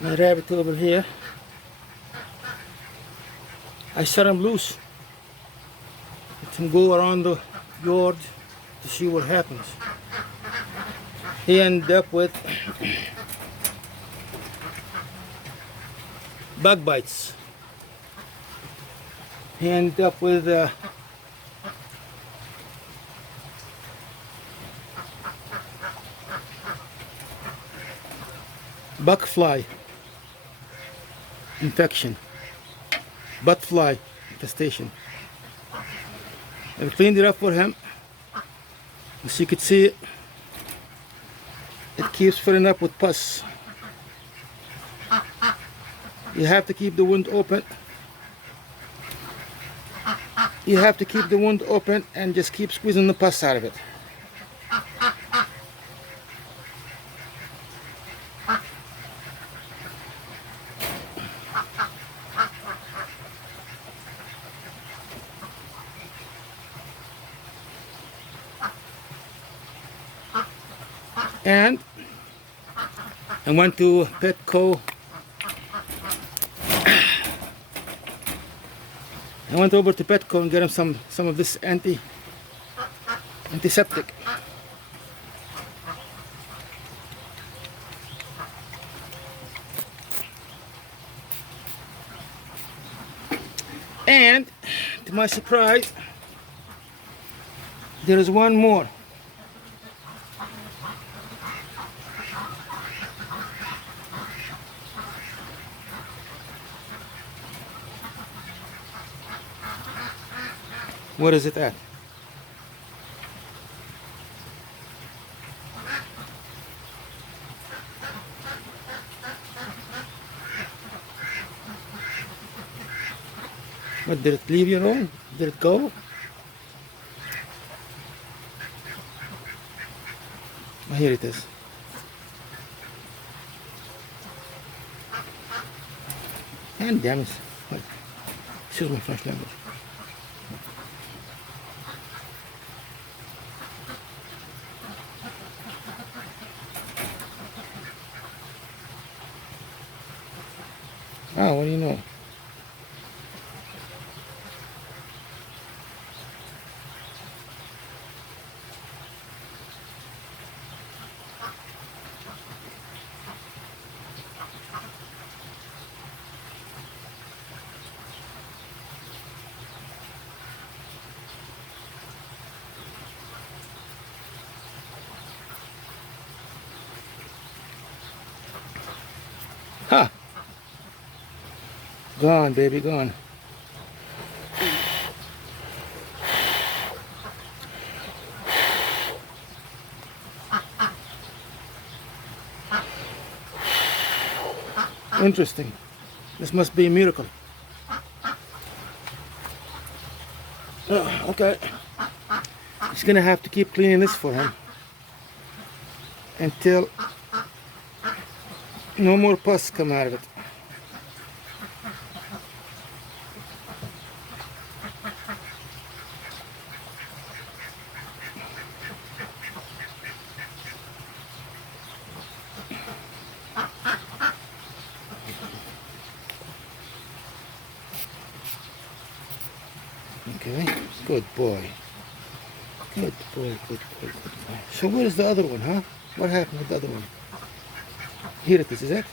My rabbit over here. I set him loose. Let him go around the yard to see what happens. He ended up with bug bites. He ended up with bug fly infection, butt fly infestation. I cleaned it up for him. As you could see, it keeps filling up with pus. You have to keep the wound open. You have to keep the wound open and just keep squeezing the pus out of it. And I went to Petco. I went over to Petco and get him some of this antiseptic. And to my surprise, there is one more. What is it at? What, did it leave you alone? Did it go? Oh, here it is. And damn it. Excuse my French language. Ah, what do you know? Ha! Gone, baby, gone. Interesting. This must be a miracle. Okay. Just gonna have to keep cleaning this for him until no more pus come out of it. Okay, good boy. Good boy, good boy, good boy. So where is the other one, huh? What happened with the other one? Here it is it?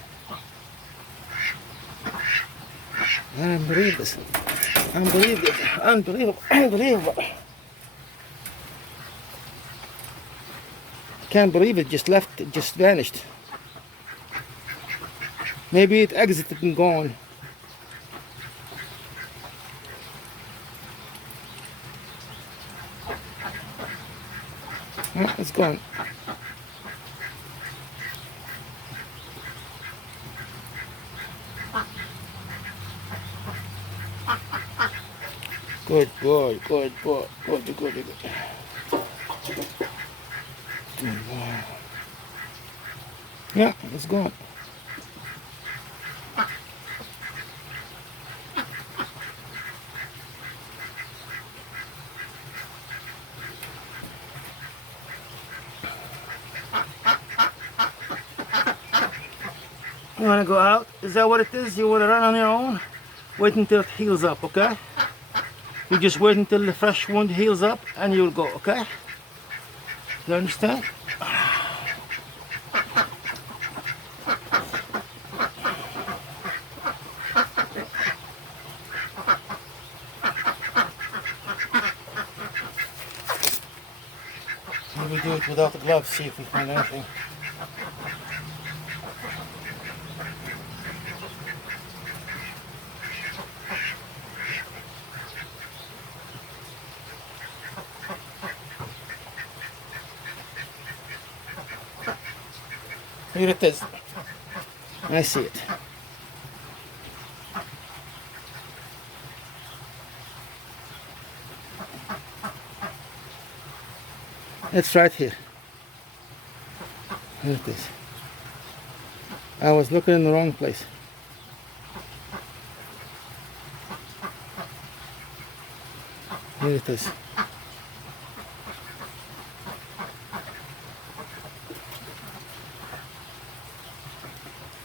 I don't believe this. Unbelievable, unbelievable, unbelievable. Can't believe it just left, it just vanished. Maybe it exited and gone. It's gone. Good boy, good boy, good, good, good. Yeah, it's gone. You want to go out? Is that what it is? You want to run on your own? Wait until it heals up, okay? You just wait until the fresh wound heals up and you'll go, okay? You understand? Maybe do it without the gloves, see if we find anything. Here it is. I see it. It's right here. Here it is. I was looking in the wrong place. Here it is.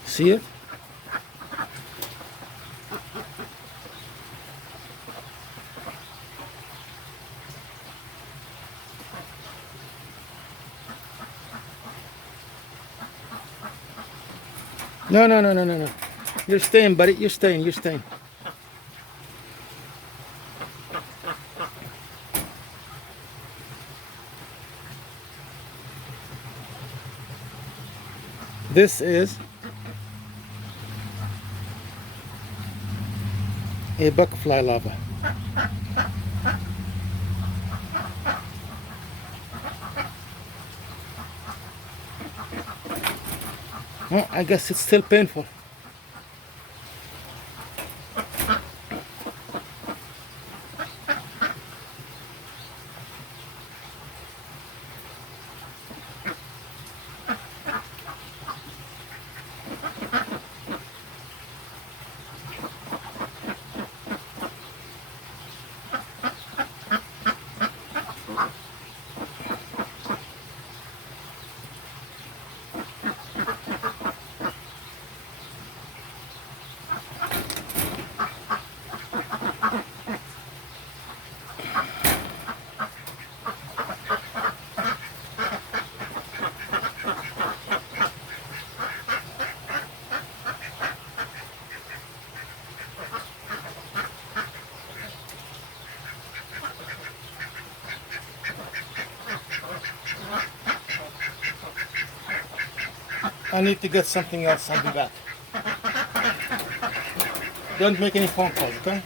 See it? No, no, no, no, no, no. You're staying, buddy. You're staying. You're staying. This is a butterfly larva. Well, I guess it's still painful. I need to get something else. I'll be back. Don't make any phone calls, okay?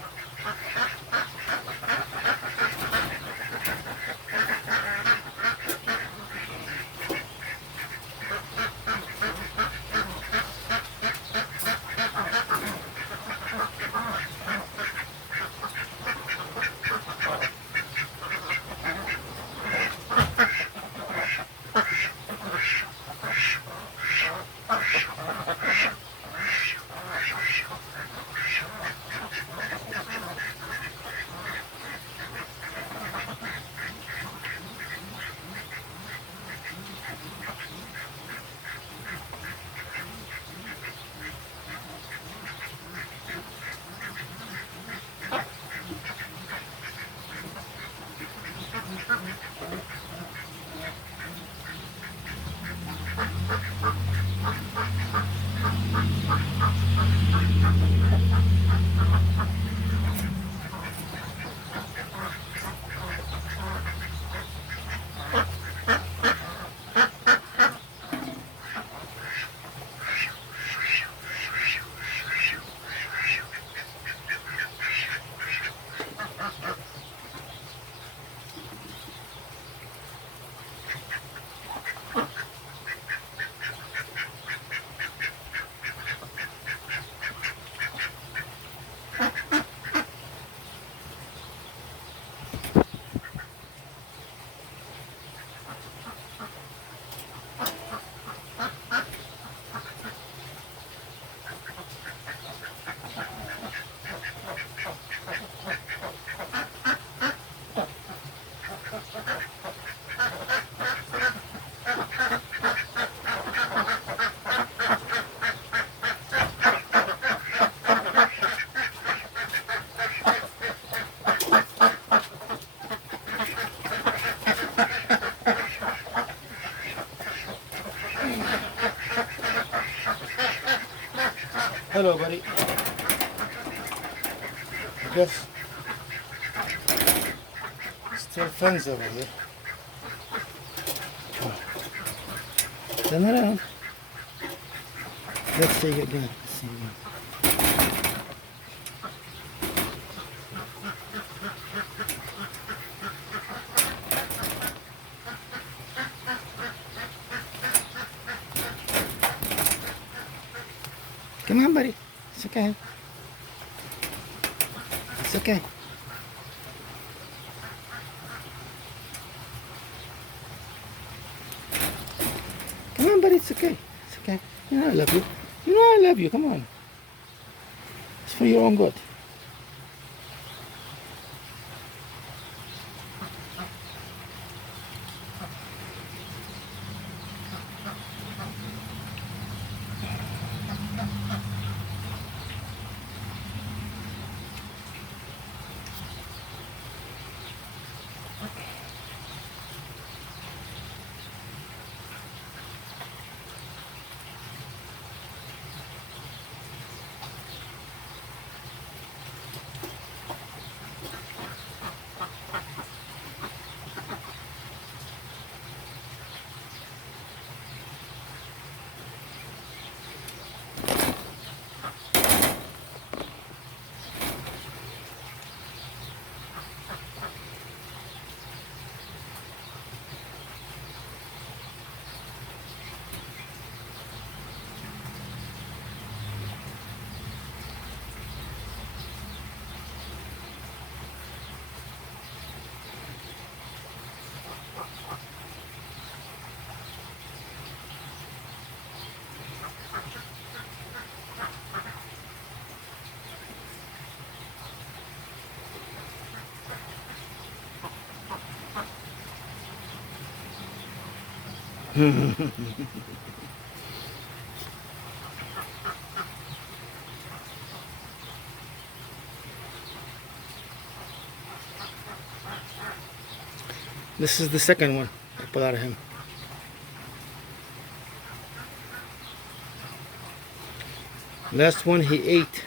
Hello, buddy. I guess still fence over here. Turn around. Let's see again. Let's see again. Come on, buddy. It's okay. It's okay. Come on, buddy. It's okay. It's okay. You know I love you. You know I love you. Come on. It's for your own good. This is the second one I pull out of him. Last one he ate.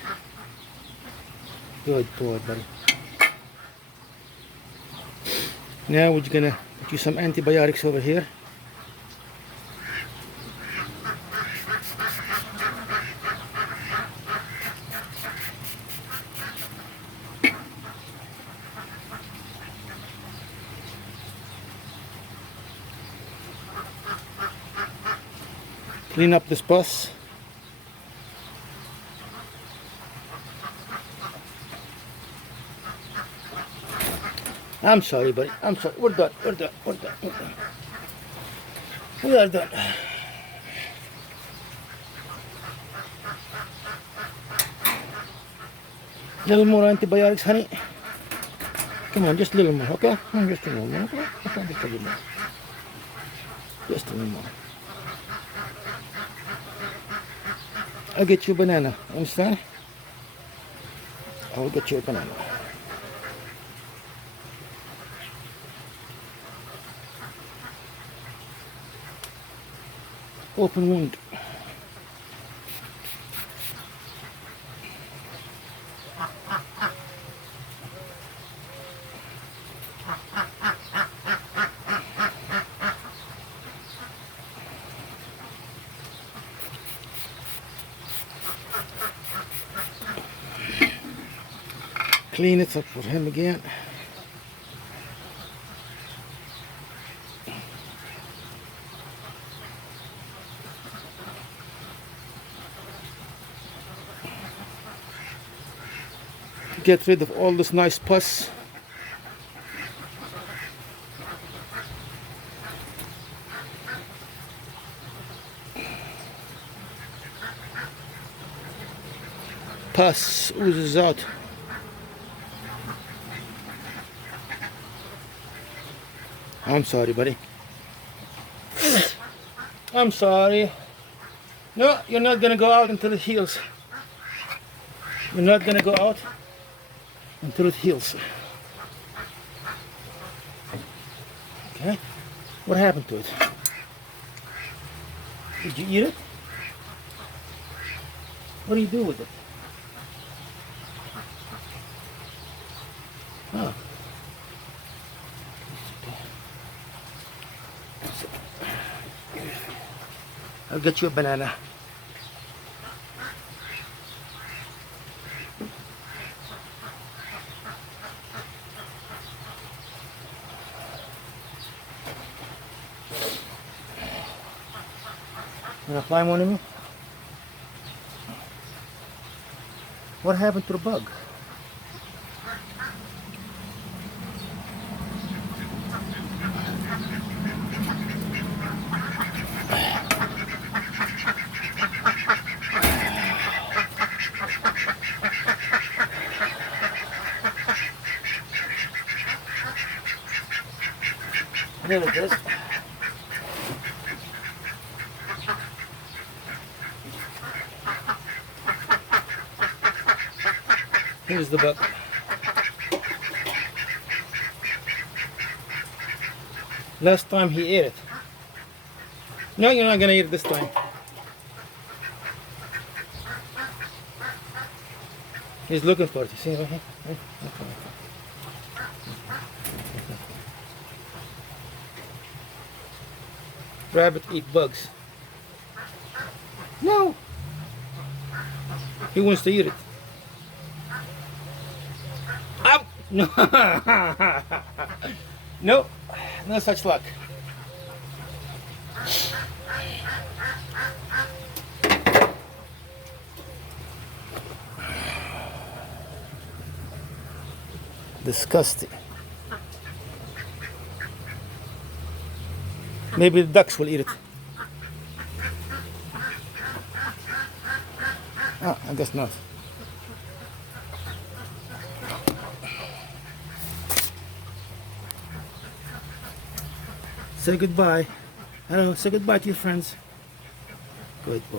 Good boy, buddy. Now we're gonna do some antibiotics over here. Clean up this bus. I'm sorry, buddy. I'm sorry. We're done. We're done. We're done. We're done. We are done. Little more antibiotics, honey. Come on, just a little more, okay? Come on, just a little more, okay? Okay, just a little more. Just a little more. I'll get you a banana. Understand? I will get you a banana. Open wound. Clean it up for him again. Get rid of all this nice pus. Pus oozes out. I'm sorry, buddy. I'm sorry. No, you're not gonna go out until it heals. You're not gonna go out until it heals. Okay? What happened to it? Did you eat it? What do you do with it? Oh. I'll get you a banana. You wanna climb one of me? What happened to the bug? There it is. Here's the bug. Last time he ate it. No, you're not gonna eat it this time. He's looking for it. You see right here? Rabbit eat bugs. No. He wants to eat it. Ow! No. No. No such luck. Disgusting. Maybe the ducks will eat it. Oh, I guess not. Say goodbye. Hello, say goodbye to your friends. Good boy.